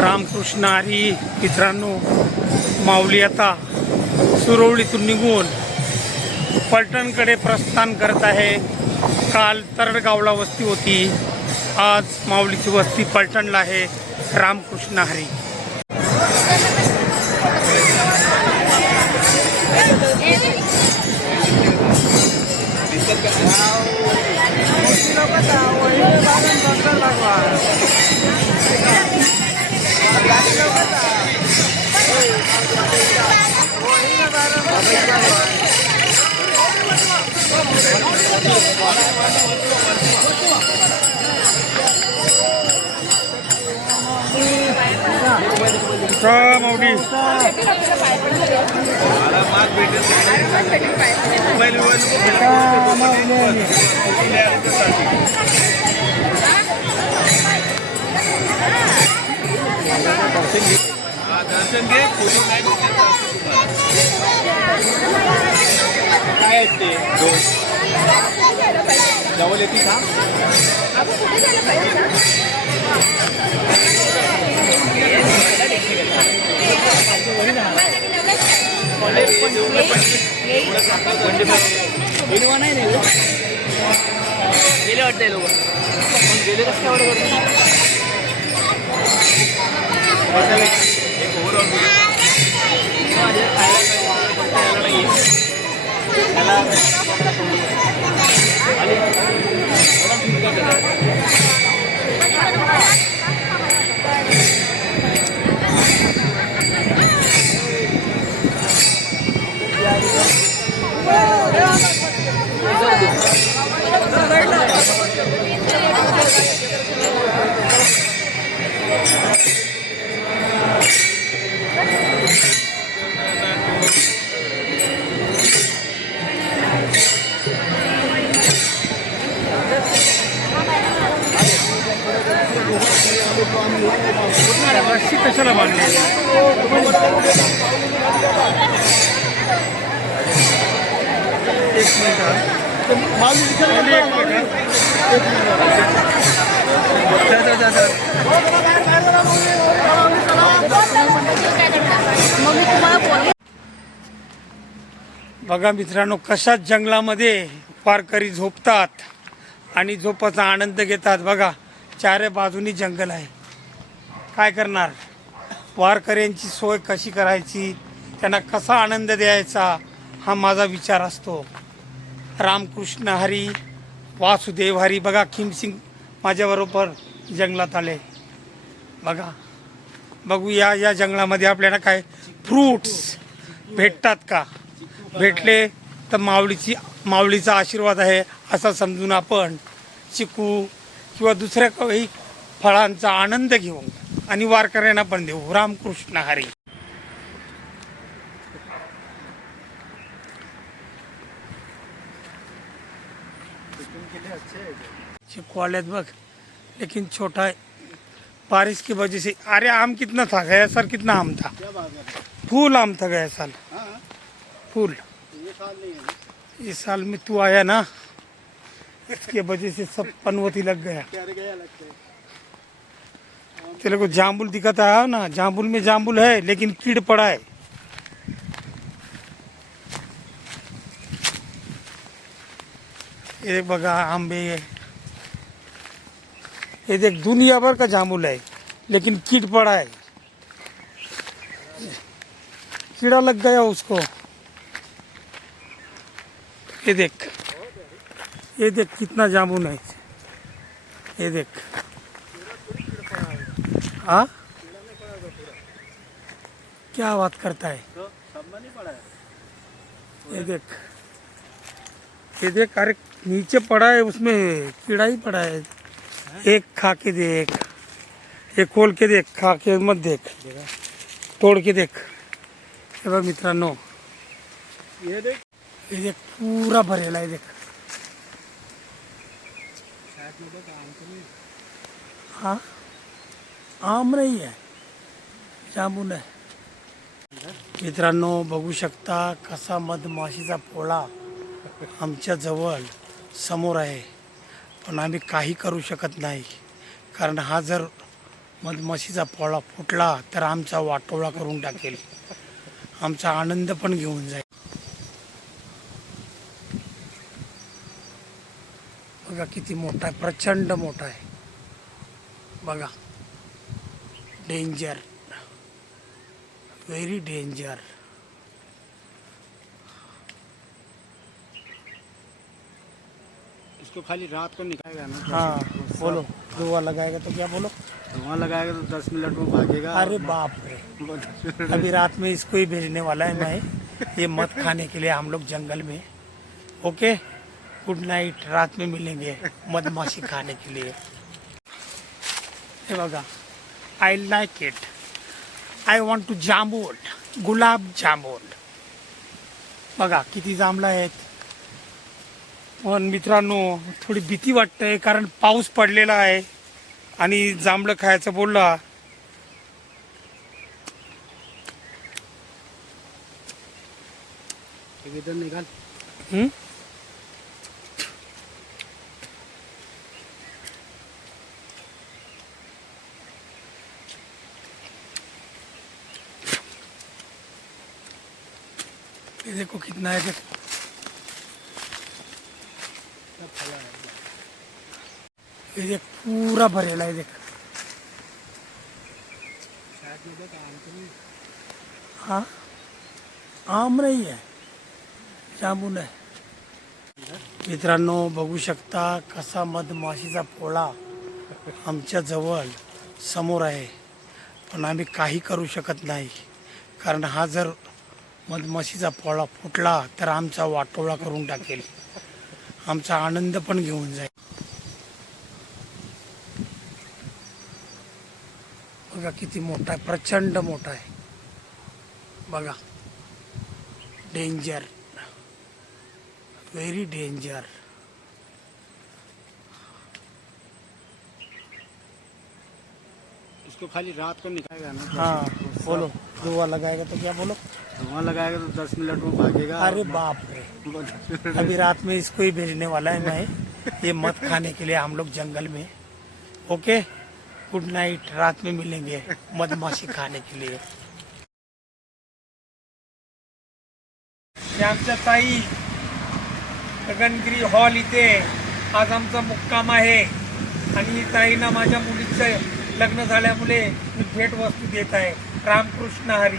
रामकृष्ण हरी मित्रांनो माऊली आता सुरवळीतून निघून पलटणकडे प्रस्थान करत आहे. काल तरडगावला वस्ती होती. आज माऊलीची वस्ती पलटणला आहे. रामकृष्ण हरी. का माऊली दर्शन घे फोटो काय काय आहेत ते दोन जवळ येते का गेले वाटते लोक गेले कसं काय रस्सी कशाला बांधली? एक मिनिट हा. बघा मित्रांनो कशाच जंगलामध्ये पारकरी झोपतात आणि झोपाचा आनंद घेतात बघा. चारे बाजूनी जंगल आहे. काय करणार? वारकऱ्यांची सोय कशी करायची? त्यांना कसा आनंद द्यायचा? हा माझा विचार असतो. रामकृष्ण हरी वासुदेव हरी बघा खिमसिंग माझ्याबरोबर जंगलात आले. बघा बघू या या जंगलामध्ये आपल्याला काय फ्रूट्स भेटतात का? भेटले तर मावळीची मावळीचा आशीर्वाद आहे असं समजून आपण चिकू किंवा दुसऱ्या काही फळांचा आनंद घेऊ आणि वारकऱ्यांना पण देऊ. रामकृष्ण हरी. आलेत बघ लेकिन छोटा है बारिश की वजह से अरे आम कितना था? गया सर कितना आम था? फूल आम था गया साल। फूल। इस साल में तू आया ना? इसके वजह से सब पनवती लग गया। तेरे को जामुल दिखाता है ना। जामुल में जामुल है लेकिन कीड़ पड़ा है। ये देख बघा आंबे ये देख दुनिया भर का जामुल है लेकिन कीट पड़ा है। कीड़ा लग गया उसको। ये देख ये देख कितना जामुन है। ये देख। हाँ? क्या बात करता है? ये देख। ये देख अरे नीचे पड़ा है उसमें कीड़ा ही पड़ा है। एक खा के देख। एक खोल के देख खा के मत देख। तोड़ के देख। हे मित्रांनो। हे देख। हे देख पूरा भरेला आहे देख। हा? आम नाही आहे जांबून आहे मित्रांनो बघू शकता कसा मधमाशीचा पोळा आमच्या जवळ समोर आहे. पण आम्ही काही करू शकत नाही. कारण हा जर मधमाशीचा पोळा फुटला तर आमचा वाटोळा करून टाकेल. आमचा आनंद पण घेऊन जाईल. बघा किती मोठा आहे प्रचंड मोठा आहे. बघा. डेंजर व्हेरी डेंजर इसको खाली रात को निकालेगा ना? हाँ बोलो. धुआँ लगाएगा तो क्या बोलो? धुआँ लगाएगा तो दस मिनट में भागेगा अरे बाप रे. अभी रात में इसको ही भेजने वाला है मैं. ये मत खाने के लिए हम लोग जंगल में. ओके? गुड नाइट रात में मिलेंगे मधमाशी खाने के लिए. हे बघा I like it I want to जांबूट गुलाब जांबूट बघा किती जांभळं आहेत. पण मित्रांनो थोडी भीती वाटते कारण पाऊस पडलेला आहे आणि जांभळं खायचं बोलला. एक ये देखो कितना है देखो। ये देख पूरा भरेला है देख। हाँ? आम नहीं है जांबून आहे मित्रांनो बघू शकता कसा मधमाशीचा पोळा आमच्या जवळ समोर आहे. पण आम्ही काही करू शकत नाही. कारण हा जर मधमाशीचा पोळा फुटला तर आमचा वाटोळा करून टाकेल. आमचा आनंद पण घेऊन जाईल. बघा किती मोठा आहे प्रचंड मोठा आहे. बघा. डेंजर व्हेरी डेंजर इसको खाली रात को निकालेगा ना? हाँ। बोलो। धुआं लगाएगा तो क्या बोलो? धुआं लगाएगा तो दस मिनट में भागेगा। अरे बाप रे। अभी रात में इसको ही भेजने वाला है मैं। ये मत खाने के लिए हम लोग जंगल में। ओके? गुड नाइट रात में मिलेंगे मधमाशी खाने के लिए। आमच्या ताई गगनगिरी हॉल इथे आज आमचा मुक्काम आहे. आणि ताईंना माझ्या मुलीचं लग्न झाल्यामुळे मी भेट वस्तू देत आहे. रामकृष्ण हरी.